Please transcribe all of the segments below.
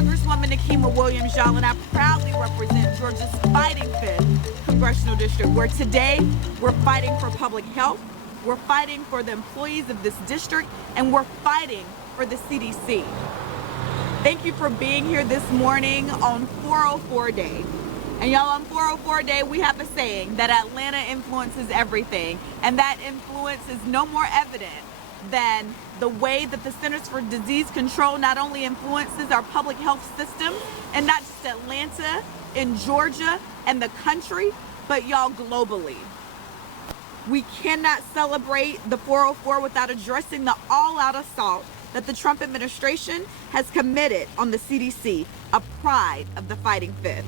Congresswoman Nikema Williams, y'all, and I proudly represent Georgia's fighting 5th Congressional District, where today we're fighting for public health, we're fighting for the employees of this district, and we're fighting for the CDC. Thank you for being here this morning on 404 Day. And y'all, on 404 Day, we have a saying that Atlanta influences everything, and that influence is no more evident than the way that the Centers for Disease Control not only influences our public health system, and not just Atlanta, in Georgia, and the country, but y'all, globally. We cannot celebrate the 404 without addressing the all-out assault that the Trump administration has committed on the CDC, a pride of the fighting 5th.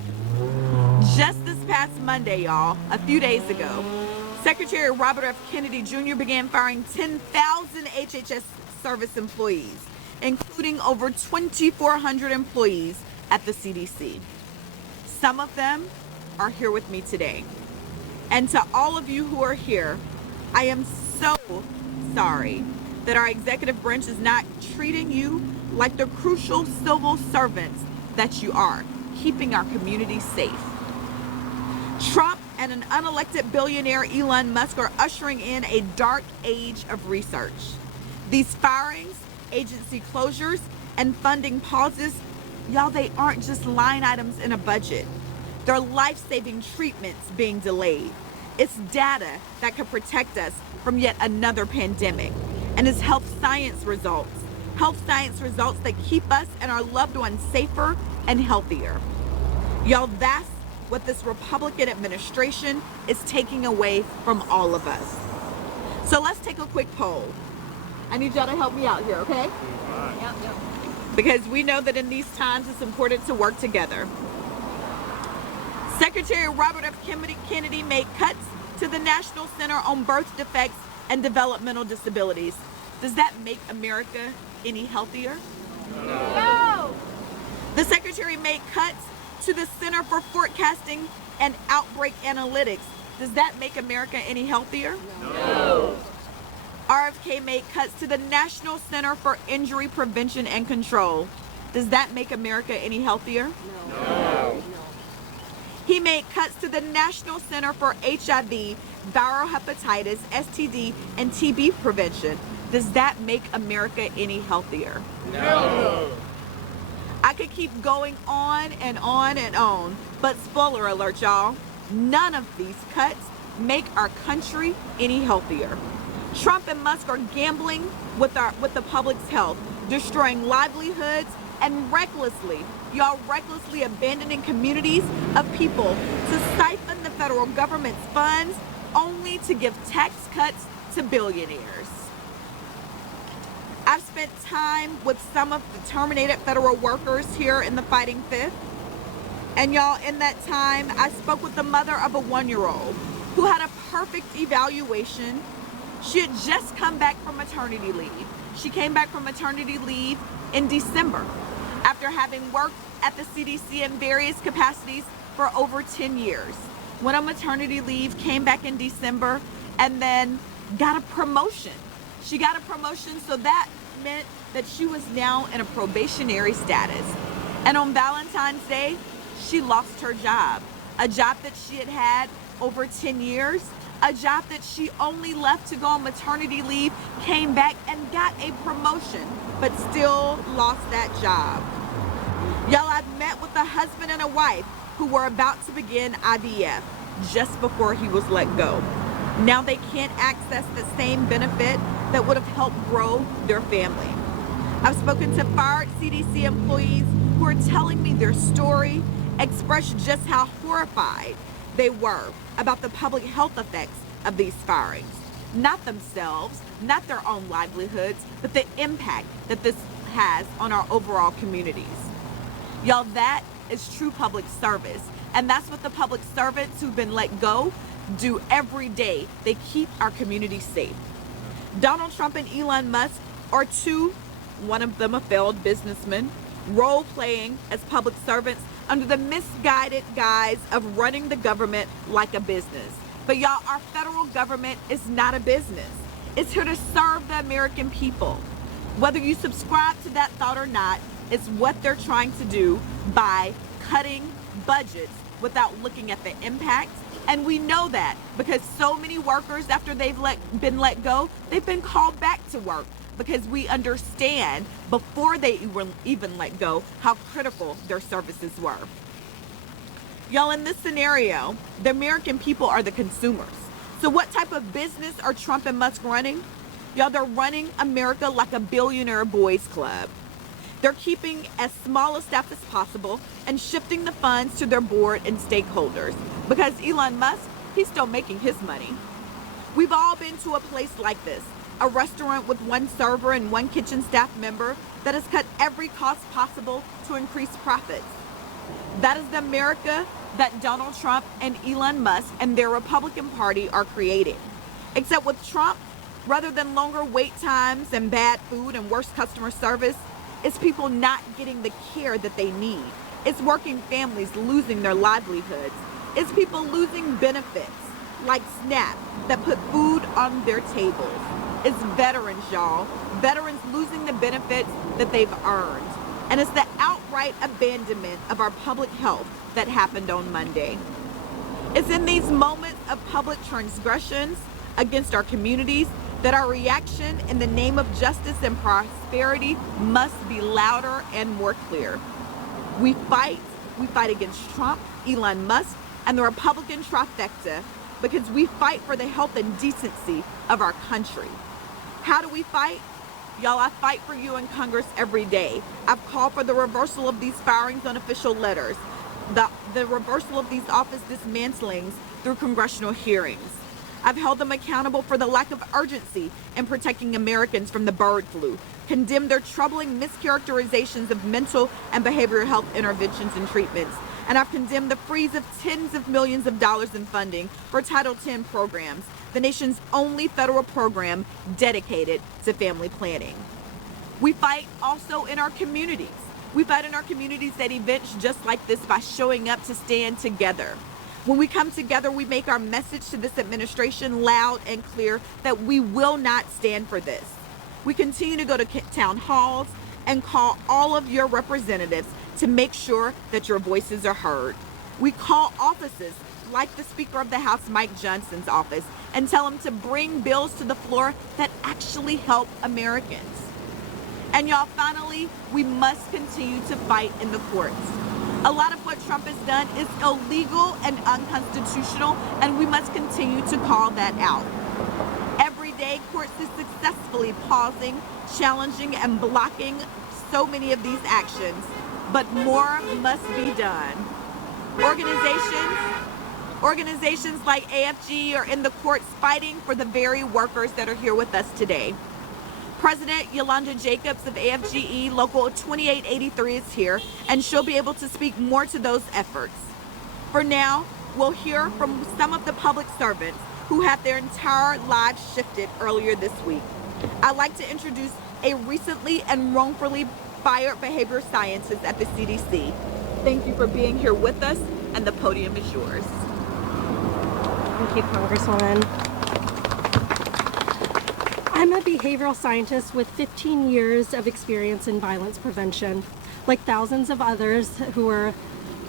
Just this past Monday, y'all, a few days ago, Secretary Robert F. Kennedy Jr. began firing 10,000 HHS service employees, including over 2,400 employees at the CDC. Some of them are here with me today. And to all of you who are here, I am so sorry that our executive branch is not treating you like the crucial civil servants that you are, keeping our community safe. Trump and an unelected billionaire Elon Musk are ushering in a dark age of research. These firings, agency closures, and funding pauses, y'all, they aren't just line items in a budget. They're life-saving treatments being delayed. It's data that could protect us from yet another pandemic. And it's health science results that keep us and our loved ones safer and healthier. Y'all, that's what this Republican administration is taking away from all of us. So let's take a quick poll. I need y'all to help me out here, okay? Yep. Because we know that in these times it's important to work together. Secretary Robert F. Kennedy made cuts to the National Center on Birth Defects and Developmental Disabilities. Does that make America any healthier? No. The Secretary made cuts to the Center for Forecasting and Outbreak Analytics. Does that make America any healthier? No. RFK made cuts to the National Center for Injury Prevention and Control. Does that make America any healthier? No. He made cuts to the National Center for HIV, viral hepatitis, STD, and TB prevention. Does that make America any healthier? No. I could keep going on and on and on, but spoiler alert, y'all, none of these cuts make our country any healthier. Trump and Musk are gambling with the public's health, destroying livelihoods, and recklessly abandoning communities of people to siphon the federal government's funds only to give tax cuts to billionaires. I've spent time with some of the terminated federal workers here in the fighting 5th. And y'all, in that time, I spoke with the mother of a 1-year-old who had a perfect evaluation. She had just come back from maternity leave. She came back from maternity leave in December after having worked at the CDC in various capacities for over 10 years. Went on maternity leave, came back in December, and then got a promotion. She got a promotion, so that meant that she was now in a probationary status. And on Valentine's Day, she lost her job. A job that she had had over 10 years, a job that she only left to go on maternity leave, came back and got a promotion, but still lost that job. Y'all, I've met with a husband and a wife who were about to begin IVF just before he was let go. Now they can't access the same benefit that would have helped grow their family. I've spoken to fired CDC employees who are telling me their story, expressed just how horrified they were about the public health effects of these firings. Not themselves, not their own livelihoods, but the impact that this has on our overall communities. Y'all, that is true public service. And that's what the public servants who've been let go do every day. They keep our community safe. Donald Trump and Elon Musk are two, one of them a failed businessman, role-playing as public servants under the misguided guise of running the government like a business. But y'all, our federal government is not a business. It's here to serve the American people. Whether you subscribe to that thought or not, It's what they're trying to do by cutting budgets without looking at the impact. And we know that because so many workers, after they've been let go, they've been called back to work, because we understand before they even let go how critical their services were. Y'all, in this scenario, the American people are the consumers. So what type of business are Trump and Musk running? Y'all, they're running America like a billionaire boys club. They're keeping as small a staff as possible and shifting the funds to their board and stakeholders, because Elon Musk, he's still making his money. We've all been to a place like this, a restaurant with one server and one kitchen staff member that has cut every cost possible to increase profits. That is the America that Donald Trump and Elon Musk and their Republican Party are creating. Except with Trump, rather than longer wait times and bad food and worse customer service, it's people not getting the care that they need. It's working families losing their livelihoods. It's people losing benefits like SNAP that put food on their tables. It's veterans, y'all. Veterans losing the benefits that they've earned. And it's the outright abandonment of our public health that happened on Monday. It's in these moments of public transgressions against our communities that our reaction in the name of justice and prosperity must be louder and more clear. We fight against Trump, Elon Musk, and the Republican trifecta because we fight for the health and decency of our country. How do we fight? Y'all, I fight for you in Congress every day. I've called for the reversal of these firings on official letters, the reversal of these office dismantlings through congressional hearings. I've held them accountable for the lack of urgency in protecting Americans from the bird flu, condemned their troubling mischaracterizations of mental and behavioral health interventions and treatments, and I've condemned the freeze of tens of millions of dollars in funding for Title X programs, the nation's only federal program dedicated to family planning. We fight also in our communities. We fight in our communities at events just like this by showing up to stand together. When we come together, we make our message to this administration loud and clear that we will not stand for this. We continue to go to town halls and call all of your representatives to make sure that your voices are heard. We call offices like the Speaker of the House, Mike Johnson's office, and tell him to bring bills to the floor that actually help Americans. And y'all, finally, we must continue to fight in the courts. A lot of what Trump has done is illegal and unconstitutional, and we must continue to call that out. Every day, courts is successfully pausing, challenging, and blocking so many of these actions, but more must be done. Organizations like AFG are in the courts fighting for the very workers that are here with us today. President Yolanda Jacobs of AFGE Local 2883 is here, and she'll be able to speak more to those efforts. For now, we'll hear from some of the public servants who had their entire lives shifted earlier this week. I'd like to introduce a recently and wrongfully fired behavioral scientist at the CDC. Thank you for being here with us, and the podium is yours. Thank you, Congresswoman. I'm a behavioral scientist with 15 years of experience in violence prevention. Like thousands of others who were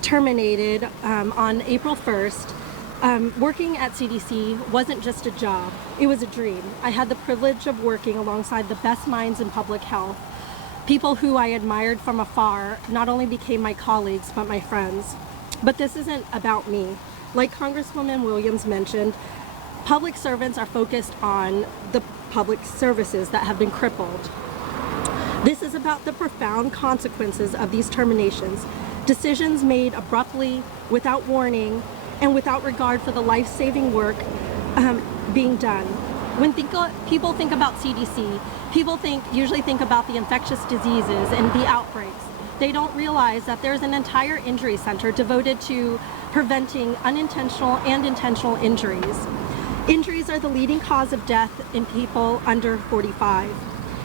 terminated on April 1st, working at CDC wasn't just a job, it was a dream. I had the privilege of working alongside the best minds in public health. People who I admired from afar not only became my colleagues, but my friends. But this isn't about me. Like Congresswoman Williams mentioned, public servants are focused on the public services that have been crippled. This is about the profound consequences of these terminations, decisions made abruptly, without warning, and without regard for the life-saving work being done. When people think about CDC, people usually think about the infectious diseases and the outbreaks. They don't realize that there's an entire injury center devoted to preventing unintentional and intentional injuries. Injuries are the leading cause of death in people under 45.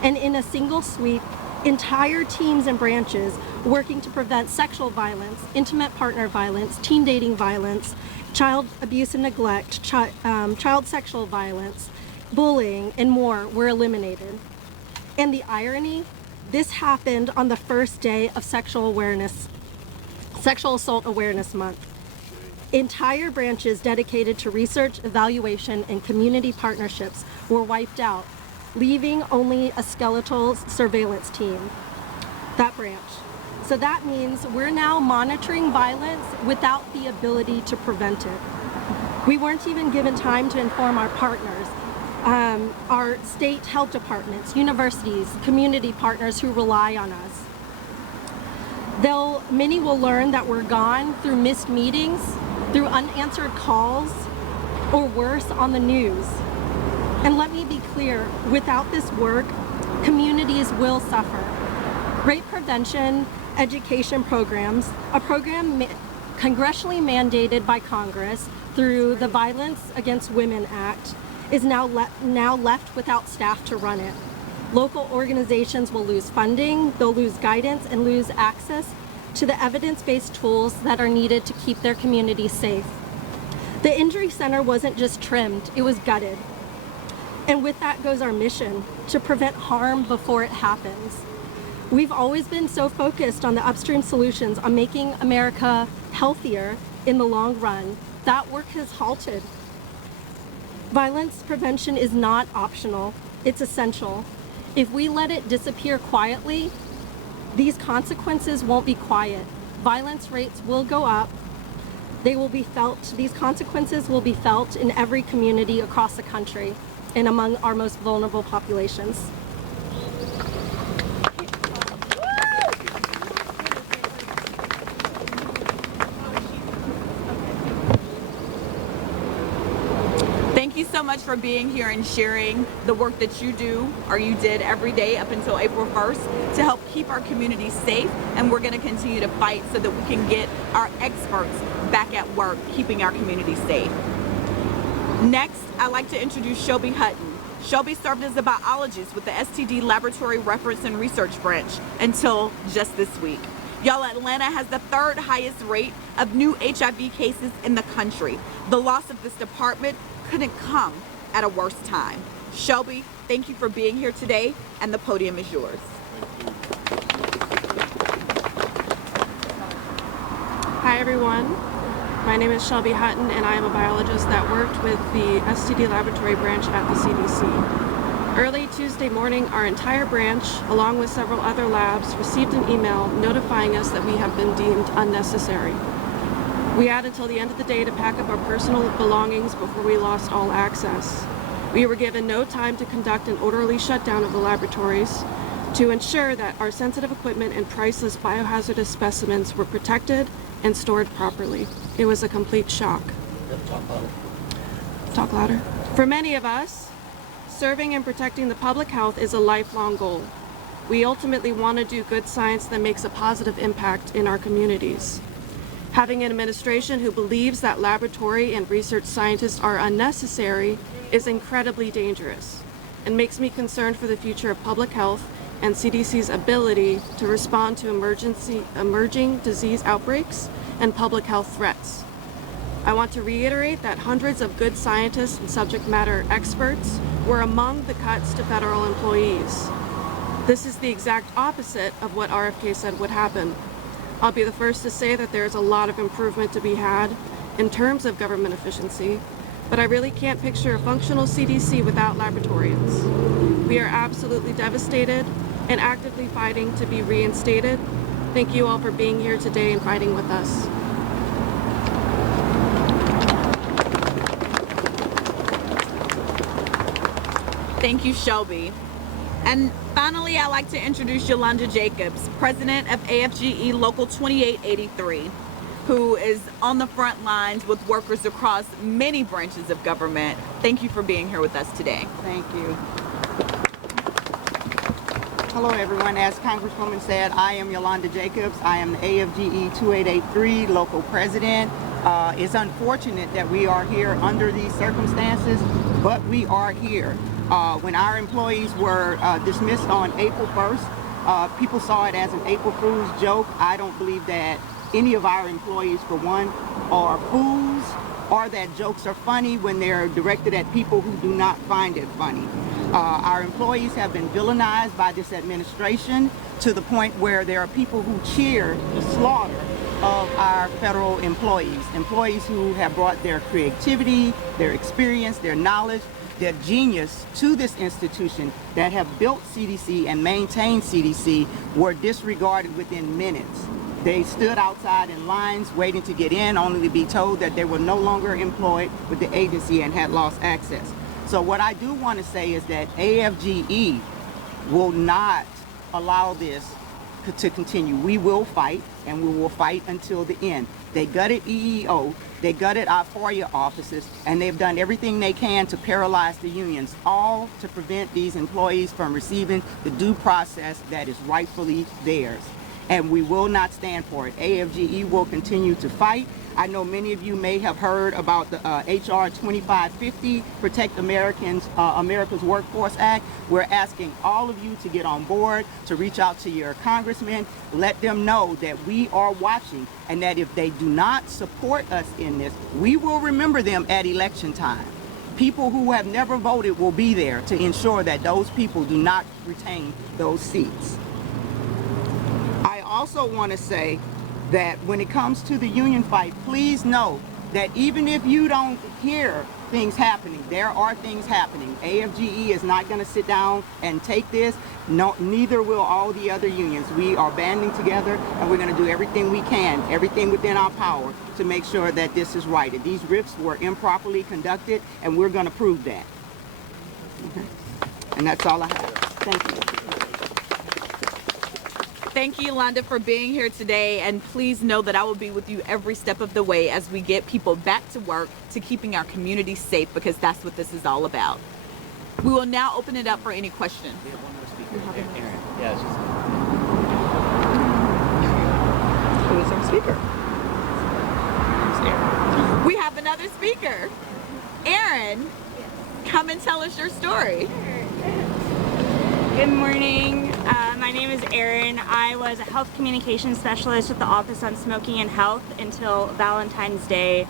And in a single sweep, entire teams and branches working to prevent sexual violence, intimate partner violence, teen dating violence, child abuse and neglect, child sexual violence, bullying, and more were eliminated. And the irony, This happened on the first day of Sexual Assault Awareness Month. Entire branches dedicated to research, evaluation, and community partnerships were wiped out, leaving only a skeletal surveillance team, that branch. So that means we're now monitoring violence without the ability to prevent it. We weren't even given time to inform our partners, our state health departments, universities, community partners who rely on us. Many will learn that we're gone through missed meetings, through unanswered calls, or worse, on the news. And let me be clear, without this work, communities will suffer. Rape prevention education programs, a program congressionally mandated by Congress through the Violence Against Women Act, is now left without staff to run it. Local organizations will lose funding, they'll lose guidance, and lose access to the evidence-based tools that are needed to keep their communities safe. The Injury Center wasn't just trimmed, it was gutted. And with that goes our mission, to prevent harm before it happens. We've always been so focused on the upstream solutions, on making America healthier in the long run. That work has halted. Violence prevention is not optional, it's essential. If we let it disappear quietly, these consequences won't be quiet. Violence rates will go up. They will be felt, these consequences will be felt in every community across the country and among our most vulnerable populations. Thank you so much for being here and sharing the work that you do, or you did every day up until April 1st to help keep our community safe, and we're going to continue to fight so that we can get our experts back at work keeping our community safe. Next, I'd like to introduce Shelby Hutton. Shelby served as a biologist with the STD Laboratory Reference and Research Branch until just this week. Y'all, Atlanta has the third highest rate of new HIV cases in the country. The loss of this department couldn't come at a worse time. Shelby, thank you for being here today, and the podium is yours. Hi everyone, my name is Shelby Hutton and I am a biologist that worked with the STD Laboratory branch at the CDC. Early Tuesday morning, our entire branch, along with several other labs, received an email notifying us that we have been deemed unnecessary. We had until the end of the day to pack up our personal belongings before we lost all access. We were given no time to conduct an orderly shutdown of the laboratories to ensure that our sensitive equipment and priceless biohazardous specimens were protected and stored properly. It was a complete shock. Talk louder. For many of us, serving and protecting the public health is a lifelong goal. We ultimately want to do good science that makes a positive impact in our communities. Having an administration who believes that laboratory and research scientists are unnecessary is incredibly dangerous and makes me concerned for the future of public health and CDC's ability to respond to emerging disease outbreaks and public health threats. I want to reiterate that hundreds of good scientists and subject matter experts were among the cuts to federal employees. This is the exact opposite of what RFK said would happen. I'll be the first to say that there's a lot of improvement to be had in terms of government efficiency, but I really can't picture a functional CDC without laboratorians. We are absolutely devastated and actively fighting to be reinstated. Thank you all for being here today and fighting with us. Thank you, Shelby. And finally, I'd like to introduce Yolanda Jacobs, president of AFGE Local 2883, who is on the front lines with workers across many branches of government. Thank you for being here with us today. Thank you. Hello everyone, as Congresswoman said, I am Yolanda Jacobs. I am the AFGE 2883 local president. It's unfortunate that we are here under these circumstances, but we are here. When our employees were dismissed on April 1st, people saw it as an April Fool's joke. I don't believe that any of our employees, for one, are fools or that jokes are funny when they're directed at people who do not find it funny. Our employees have been villainized by this administration to the point where there are people who cheer the slaughter of our federal employees who have brought their creativity, their experience, their knowledge, their genius to this institution, that have built CDC and maintained CDC, were disregarded within minutes. They stood outside in lines waiting to get in, only to be told that they were no longer employed with the agency and had lost access. So what I do want to say is that AFGE will not allow this to continue. We will fight, and we will fight until the end. They gutted EEO, they gutted our FOIA offices, and they've done everything they can to paralyze the unions, all to prevent these employees from receiving the due process that is rightfully theirs. And we will not stand for it. AFGE will continue to fight. I know many of you may have heard about the HR 2550, Protect America's Workforce Act. We're asking all of you to get on board, to reach out to your congressmen, let them know that we are watching, and that if they do not support us in this, we will remember them at election time. People who have never voted will be there to ensure that those people do not retain those seats. I also want to say that when it comes to the union fight, please know that even if you don't hear things happening, there are things happening. AFGE is not going to sit down and take this. No, neither will all the other unions. We are banding together, and we're going to do everything we can, everything within our power, to make sure that this is righted. These RIFs were improperly conducted, and we're going to prove that. Okay. And that's all I have. Thank you. Thank you, Yolanda, for being here today, and please know that I will be with you every step of the way as we get people back to work, to keeping our community safe, because that's what this is all about. We will now open it up for any questions. We have one more speaker. Aaron. Yeah, Who is our speaker? it's Aaron. We have another speaker. Aaron, come and tell us your story. Good morning. My name is Erin. I was a health communication specialist with the Office on Smoking and Health until Valentine's Day,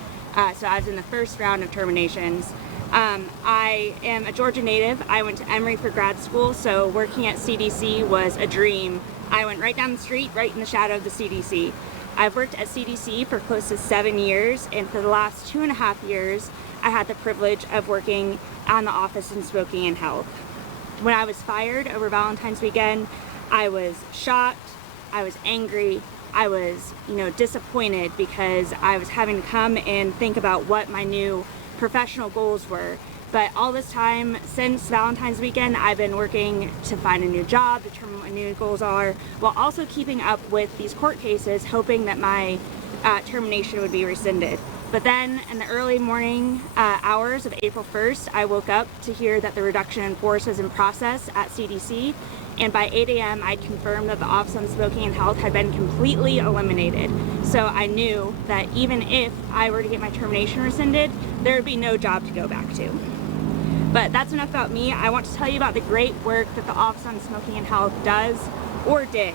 so I was in the first round of terminations. I am a Georgia native. I went to Emory for grad school, so working at CDC was a dream. I went right down the street, right in the shadow of the CDC. I've worked at CDC for close to 7 years, and for the last 2.5 years, I had the privilege of working on the Office on Smoking and Health. When I was fired over Valentine's weekend, I was shocked, I was angry, I was, disappointed, because I was having to come and think about what my new professional goals were. But all this time, since Valentine's weekend, I've been working to find a new job, determine what my new goals are, while also keeping up with these court cases, hoping that my termination would be rescinded. But then in the early morning hours of April 1st, I woke up to hear that the reduction in force was in process at CDC, and by 8 a.m. I'd confirmed that the Office on Smoking and Health had been completely eliminated. So I knew that even if I were to get my termination rescinded, there would be no job to go back to. But that's enough about me. I want to tell you about the great work that the Office on Smoking and Health does, or did.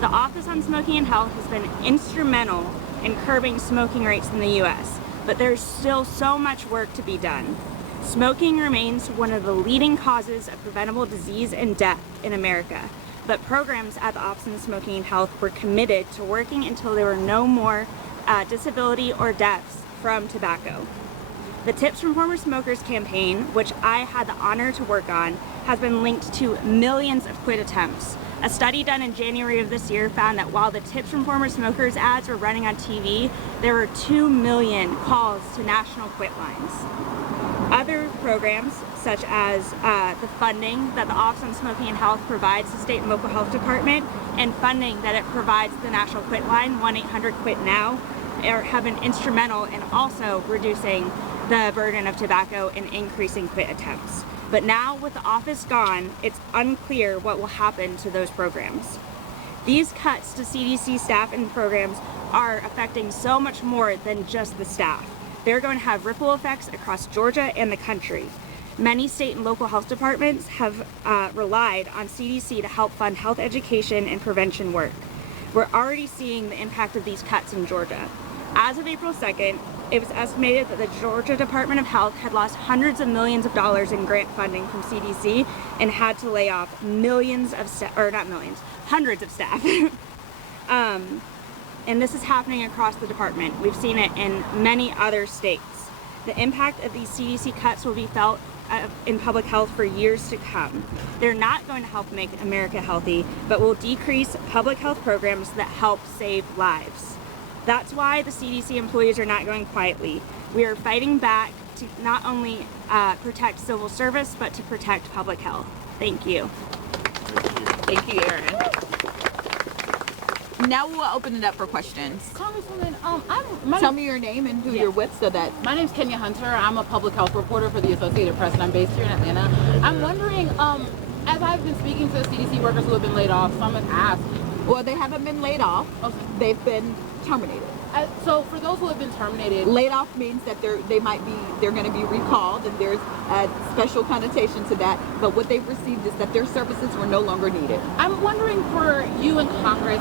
The Office on Smoking and Health has been instrumental in curbing smoking rates in the U.S., but there's still so much work to be done. Smoking remains one of the leading causes of preventable disease and death in America, but programs at the Office on Smoking and Health were committed to working until there were no more disability or deaths from tobacco. The Tips from Former Smokers campaign, which I had the honor to work on, has been linked to millions of quit attempts. A study done in January of this year found that while the Tips from Former Smokers ads were running on TV, there were 2 million calls to national quit lines. Other programs, such as the funding that the Office on Smoking and Health provides the state and local health department, and funding that it provides the national quit line, 1-800-QUIT-NOW, have been instrumental in also reducing the burden of tobacco and increasing quit attempts. But now, with the office gone, it's unclear what will happen to those programs. These cuts to CDC staff and programs are affecting so much more than just the staff. They're going to have ripple effects across Georgia and the country. Many state and local health departments have relied on CDC to help fund health education and prevention work. We're already seeing the impact of these cuts in Georgia. As of April 2nd, it was estimated that the Georgia Department of Health had lost hundreds of millions of dollars in grant funding from CDC and had to lay off hundreds of staff. And this is happening across the department. We've seen it in many other states. The impact of these CDC cuts will be felt in public health for years to come. They're not going to help make America healthy, but will decrease public health programs that help save lives. That's why the CDC employees are not going quietly. We are fighting back to not only protect civil service, but to protect public health. Thank you. Thank you, Erin. Now we'll open it up for questions. Congresswoman, Tell me your name and who you're with so that... my name's Kenya Hunter. I'm a public health reporter for the Associated Press, and I'm based here in Atlanta. I'm wondering, as I've been speaking to CDC workers who have been laid off, some have asked. Well, they haven't been laid off. Okay. They've been terminated. So for those who have been terminated, Laid off means that they're going to be recalled, and there's a special connotation to that. But what they've received is that their services were no longer needed. I'm wondering for you in Congress,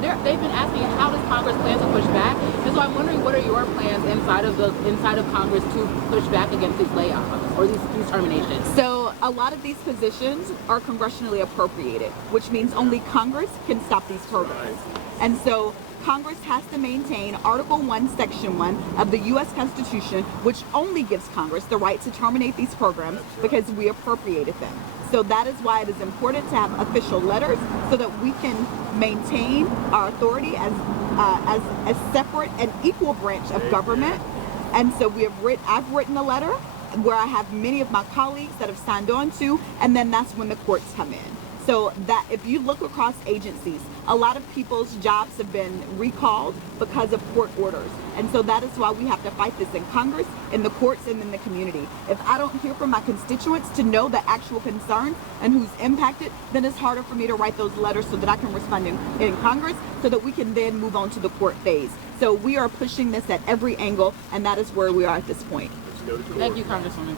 they've been asking how does Congress plan to push back? And so I'm wondering what are your plans inside of Congress to push back against these layoffs or these terminations? So a lot of these positions are congressionally appropriated, which means only Congress can stop these programs. And so Congress has to maintain Article 1, Section 1 of the U.S. Constitution, which only gives Congress the right to terminate these programs because we appropriated them. So that is why it is important to have official letters so that we can maintain our authority as a separate and equal branch of government. And so I've written a letter where I have many of my colleagues that have signed on to, and then that's when the courts come in. So that if you look across agencies, a lot of people's jobs have been recalled because of court orders. And so that is why we have to fight this in Congress, in the courts, and in the community. If I don't hear from my constituents to know the actual concerns and who's impacted, then it's harder for me to write those letters so that I can respond in Congress so that we can then move on to the court phase. So we are pushing this at every angle, and that is where we are at this point. Thank you, Congresswoman.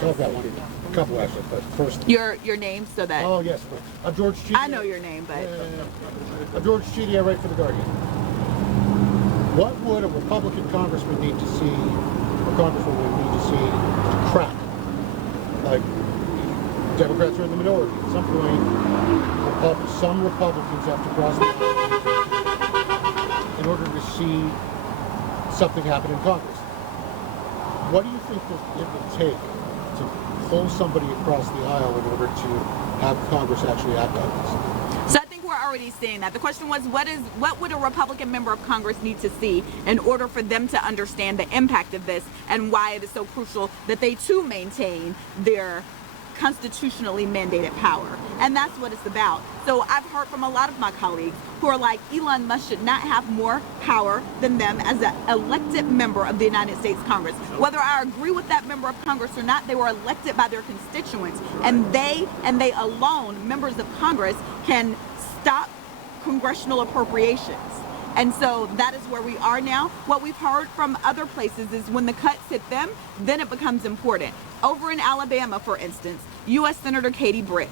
So I've got one. A couple actually, but first. Your name so that... Oh yes, I'm George Cheedy. I know your name, but... I'm George Cheedy. I write for The Guardian. What would a Republican congressman need to see, or congresswoman need to see, to crack? Like, Democrats are in the minority. At some point, some Republicans have to cross the line in order to see something happen in Congress. What do you think that it would take to pull somebody across the aisle in order to have Congress actually act on this? So I think we're already seeing that. The question was, what would a Republican member of Congress need to see in order for them to understand the impact of this and why it is so crucial that they too maintain their constitutionally mandated power? And that's what it's about. So I've heard from a lot of my colleagues who are like, Elon Musk should not have more power than them as an elected member of the United States Congress. Whether I agree with that member of Congress or not, they were elected by their constituents, and they alone, members of Congress, can stop congressional appropriations. And so that is where we are now. What we've heard from other places is when the cuts hit them, then it becomes important. Over in Alabama, for instance, U.S. Senator Katie Britt,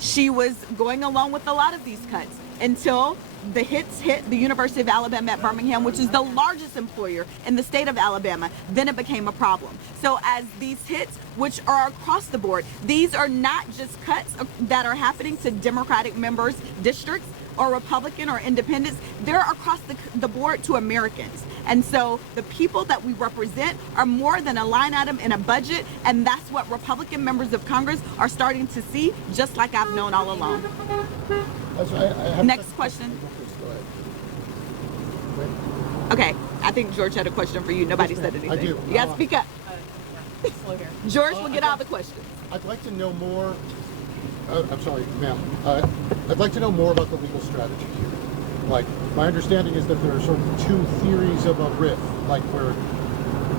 she was going along with a lot of these cuts until the hits hit the University of Alabama at Birmingham, which is the largest employer in the state of Alabama. Then it became a problem. So as these hits, which are across the board, these are not just cuts that are happening to Democratic members' districts or Republican or independents, they're across the board to Americans. And so the people that we represent are more than a line item in a budget, and that's what Republican members of Congress are starting to see, just like I've known all along. Next question. Okay, I think George had a question for you. Nobody said anything. I do. You gotta speak up. George will get all the questions. I'd like to know more. I'm sorry, ma'am. I'd like to know more about the legal strategy here. Like, my understanding is that there are sort of two theories of a RIF, like where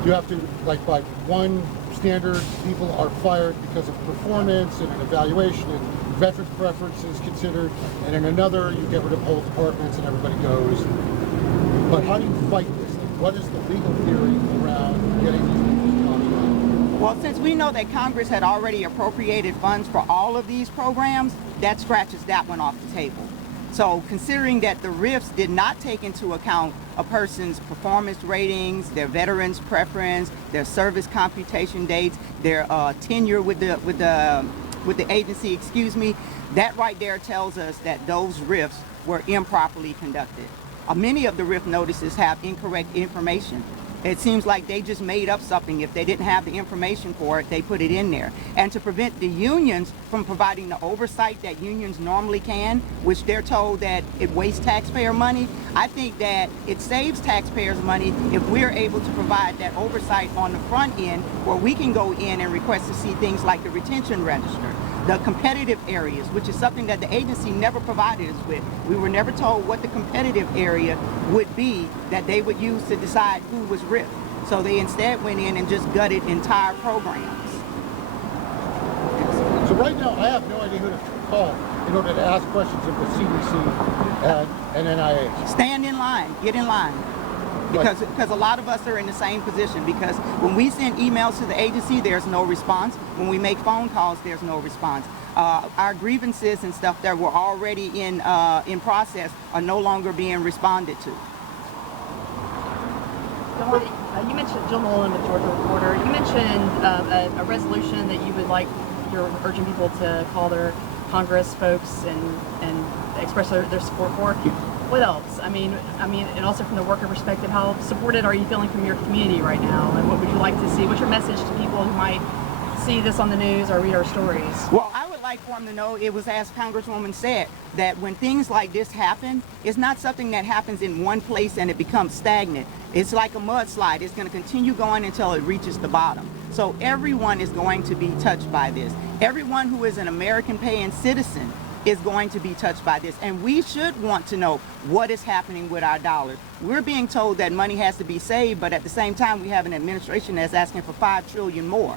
you have to, like, by one standard, people are fired because of performance and an evaluation and veterans preference is considered, and in another, you get rid of whole departments and everybody goes. But how do you fight this? Like, what is the legal theory around getting these people on? Well, since we know that Congress had already appropriated funds for all of these programs, that scratches that one off the table. So considering that the RIFs did not take into account a person's performance ratings, their veterans preference, their service computation dates, their tenure with the agency, excuse me, that right there tells us that those RIFs were improperly conducted. Many of the RIF notices have incorrect information. It seems like they just made up something. If they didn't have the information for it, they put it in there. And to prevent the unions from providing the oversight that unions normally can, which they're told that it wastes taxpayer money, I think that it saves taxpayers money if we're able to provide that oversight on the front end, where we can go in and request to see things like the retention register, the competitive areas, which is something that the agency never provided us with. We were never told what the competitive area would be that they would use to decide who was RIF. So they instead went in and just gutted entire programs. So right now, I have no idea who to call in order to ask questions of the CDC and NIH. Stand in line, get in line. Because a lot of us are in the same position, because when we send emails to the agency, there's no response. When we make phone calls, there's no response. Our grievances and stuff that were already in process are no longer being responded to. You mentioned Jill Nolan with Georgia Reporter. You mentioned a resolution that you would like, you're urging people to call their Congress folks and express their support for. What else? I mean, and also from the worker perspective, how supported are you feeling from your community right now? And what would you like to see? What's your message to people who might see this on the news or read our stories? Well, I would like for them to know, it was as Congresswoman said, that when things like this happen, it's not something that happens in one place and it becomes stagnant. It's like a mudslide. It's going to continue going until it reaches the bottom. So everyone is going to be touched by this. Everyone who is an American paying citizen is going to be touched by this, and we should want to know what is happening with our dollars. We're being told that money has to be saved, but at the same time we have an administration that's asking for $5 trillion more.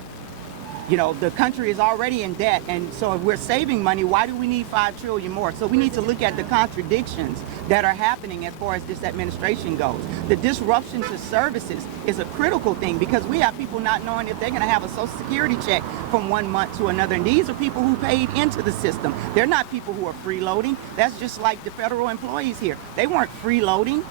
You know, the country is already in debt, and so if we're saving money, why do we need $5 trillion more? So we need to look at the contradictions that are happening as far as this administration goes. The disruption to services is a critical thing, because we have people not knowing if they're going to have a Social Security check from one month to another, and these are people who paid into the system. They're not people who are freeloading. That's just like the federal employees here. They weren't freeloading.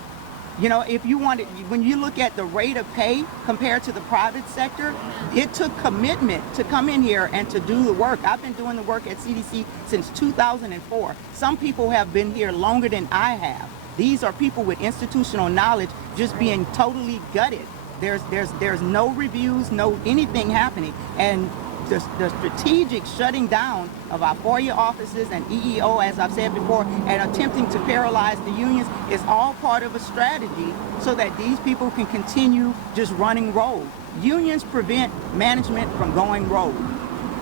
You know, if you wanted, when you look at the rate of pay compared to the private sector, it took commitment to come in here and to do the work. I've been doing the work at CDC since 2004. Some people have been here longer than I have. These are people with institutional knowledge just being totally gutted. There's no reviews, no anything happening. And the strategic shutting down of our FOIA offices and EEO, as I've said before, and attempting to paralyze the unions is all part of a strategy so that these people can continue just running rogue. Unions prevent management from going rogue.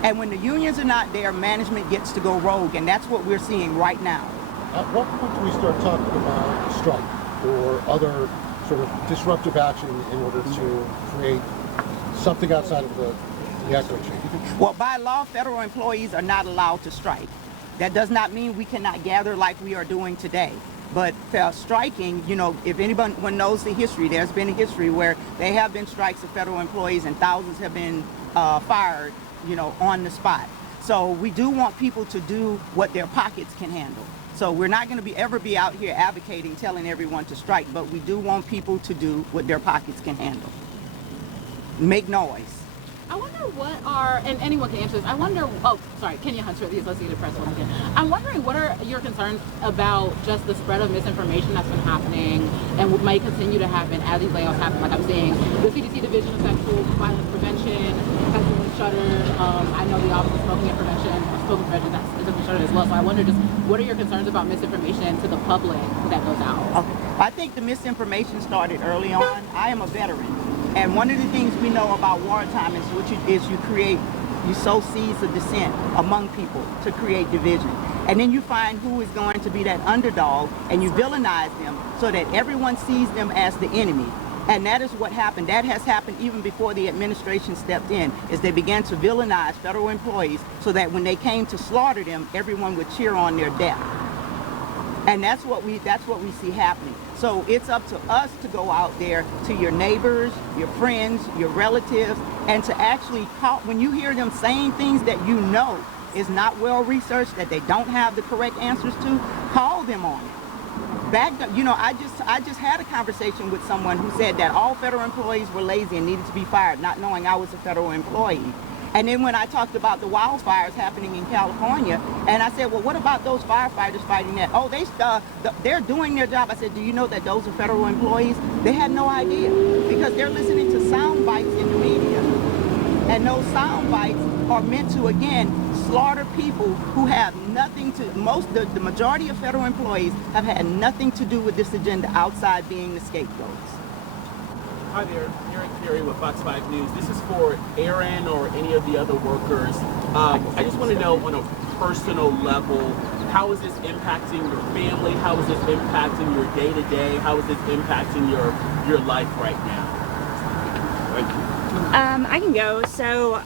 And when the unions are not there, management gets to go rogue, and that's what we're seeing right now. At what point do we start talking about strike or other sort of disruptive action in order to create something outside of the echo chamber? Well, by law, federal employees are not allowed to strike. That does not mean we cannot gather like we are doing today. But striking, you know, if anyone knows the history, there's been a history where there have been strikes of federal employees and thousands have been fired, you know, on the spot. So we do want people to do what their pockets can handle. So we're not going to ever be out here advocating, telling everyone to strike, but we do want people to do what their pockets can handle. Make noise. I wonder what are, and anyone can answer this, I wonder, oh, sorry, Kenya Hunter, the Associated Press once again. I'm wondering, what are your concerns about just the spread of misinformation that's been happening and what may continue to happen as these layoffs happen? Like I'm saying, the CDC Division of Sexual Violence Prevention has been shuttered. I know the Office of Smoking Prevention has been shuttered as well. So I wonder just, what are your concerns about misinformation to the public that goes out? Okay. I think the misinformation started early on. I am a veteran. And one of the things we know about wartime is you sow seeds of dissent among people to create division. And then you find who is going to be that underdog and you villainize them so that everyone sees them as the enemy. And that is what happened. That has happened even before the administration stepped in, is they began to villainize federal employees so that when they came to slaughter them, everyone would cheer on their death. And that's what we see happening. So it's up to us to go out there to your neighbors, your friends, your relatives, and to actually call, when you hear them saying things that you know is not well researched, that they don't have the correct answers to, call them on it. I just had a conversation with someone who said that all federal employees were lazy and needed to be fired, not knowing I was a federal employee. And then when I talked about the wildfires happening in California, and I said, well, what about those firefighters fighting that? Oh, they're doing their job. I said, do you know that those are federal employees? They had no idea, because they're listening to sound bites in the media. And those sound bites are meant to, again, slaughter people who have nothing to, the majority of federal employees have had nothing to do with this agenda outside being the scapegoats. Hi there, Aaron Perry with Fox 5 News. This is for Aaron or any of the other workers. I just want to know on a personal level, how is this impacting your family? How is this impacting your day-to-day? How is this impacting your life right now? Thank you. I can go. So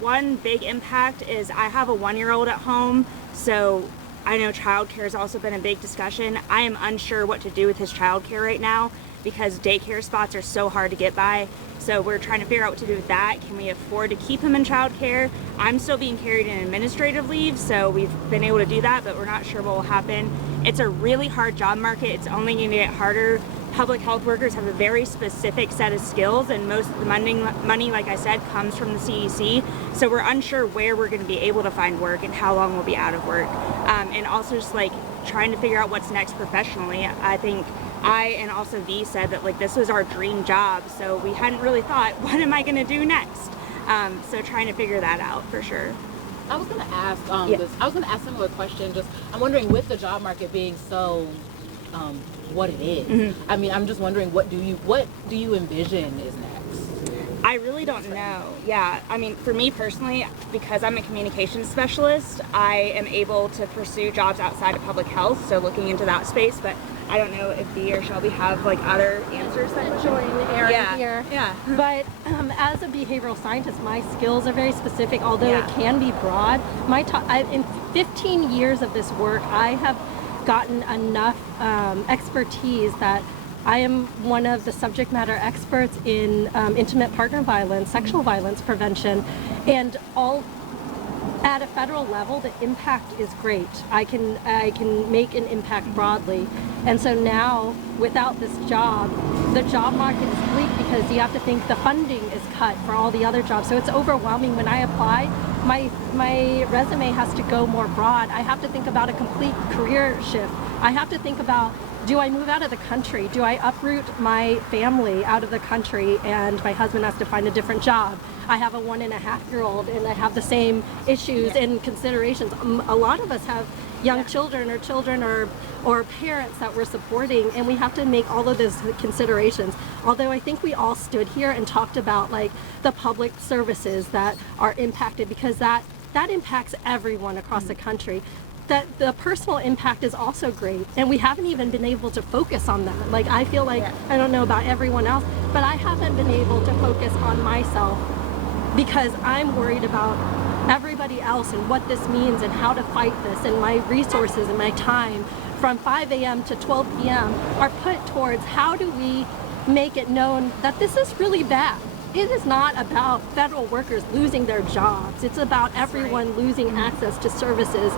one big impact is I have a 1-year-old at home, so I know childcare has also been a big discussion. I am unsure what to do with his childcare right now because daycare spots are so hard to get by. So we're trying to figure out what to do with that. Can we afford to keep him in childcare? I'm still being carried in administrative leave, so we've been able to do that, but we're not sure what will happen. It's a really hard job market. It's only going to get harder. Public health workers have a very specific set of skills, and most of the money, like I said, comes from the CDC. So we're unsure where we're going to be able to find work and how long we'll be out of work. And also just like trying to figure out what's next professionally. I think I and also V said that like this was our dream job, so we hadn't really thought, what am I going to do next? So trying to figure that out for sure. I was going to ask I was going to ask similar question. Just I'm wondering, with the job market being so what it is. Mm-hmm. I mean, I'm just wondering, what do you envision is next? I really don't know. Yeah, I mean, for me personally, because I'm a communications specialist, I am able to pursue jobs outside of public health, so looking into that space, but I don't know if Dee or Shelby have like other answers that Join Aaron here. Yeah. But as a behavioral scientist, my skills are very specific, although it can be broad. In 15 years of this work, I have gotten enough expertise that I am one of the subject matter experts in intimate partner violence, sexual violence prevention, and all at a federal level. The impact is great. I can make an impact broadly, and so now without this job, the job market is bleak because you have to think the funding is cut for all the other jobs. So it's overwhelming. When I apply, my resume has to go more broad. I have to think about a complete career shift. I have to think about, do I move out of the country? Do I uproot my family out of the country and my husband has to find a different job? I have a 1.5-year-old and I have the same issues and considerations. A lot of us have young children or parents that we're supporting, and we have to make all of those considerations. Although I think we all stood here and talked about like the public services that are impacted, because that impacts everyone across the country. That the personal impact is also great, and we haven't even been able to focus on that. Like, I feel like, I don't know about everyone else, but I haven't been able to focus on myself because I'm worried about everybody else and what this means and how to fight this, and my resources and my time from 5 a.m. to 12 p.m. are put towards how do we make it known that this is really bad. It is not about federal workers losing their jobs. It's about everyone losing access to services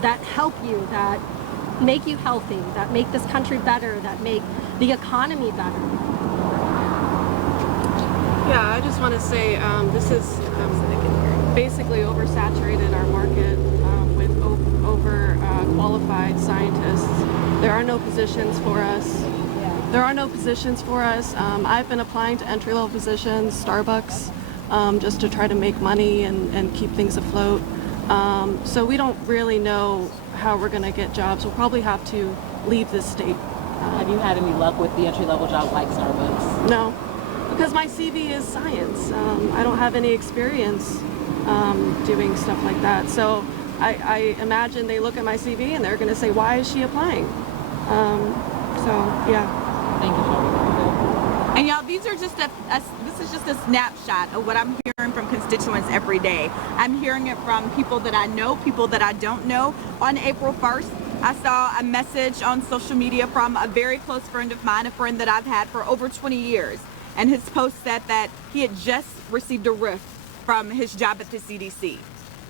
that help you, that make you healthy, that make this country better, that make the economy better. Yeah, I just want to say this is basically oversaturated our market with overqualified scientists. There are no positions for us. I've been applying to entry-level positions, Starbucks, just to try to make money and keep things afloat. So we don't really know how we're going to get jobs. We'll probably have to leave this state. Have you had any luck with the entry-level jobs like Starbucks? No, because my CV is science. I don't have any experience doing stuff like that. So I imagine they look at my CV and they're going to say, why is she applying? So, yeah. Thank you, Shelby. And y'all, this is just a snapshot of what I'm hearing from constituents every day. I'm hearing it from people that I know, people that I don't know. On April 1st, I saw a message on social media from a very close friend of mine, a friend that I've had for over 20 years. And his post said that he had just received a RIF from his job at the CDC.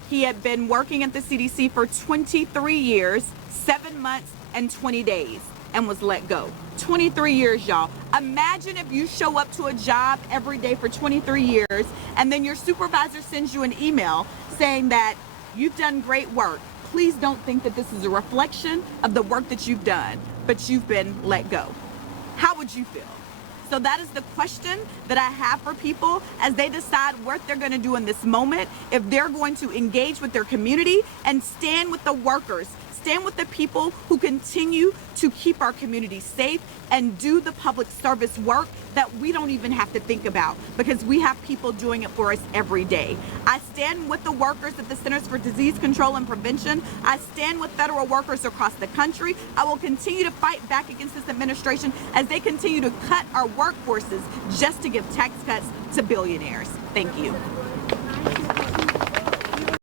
He had been working at the CDC for 23 years, 7 months, and 20 days, and was let go. 23 years, y'all. Imagine if you show up to a job every day for 23 years, and then your supervisor sends you an email saying that you've done great work. Please don't think that this is a reflection of the work that you've done, but you've been let go. How would you feel? So that is the question that I have for people as they decide what they're going to do in this moment, if they're going to engage with their community and stand with the workers, stand with the people who continue to keep our community safe and do the public service work that we don't even have to think about because we have people doing it for us every day. I stand with the workers at the Centers for Disease Control and Prevention. I stand with federal workers across the country. I will continue to fight back against this administration as they continue to cut our workforces just to give tax cuts to billionaires. Thank you.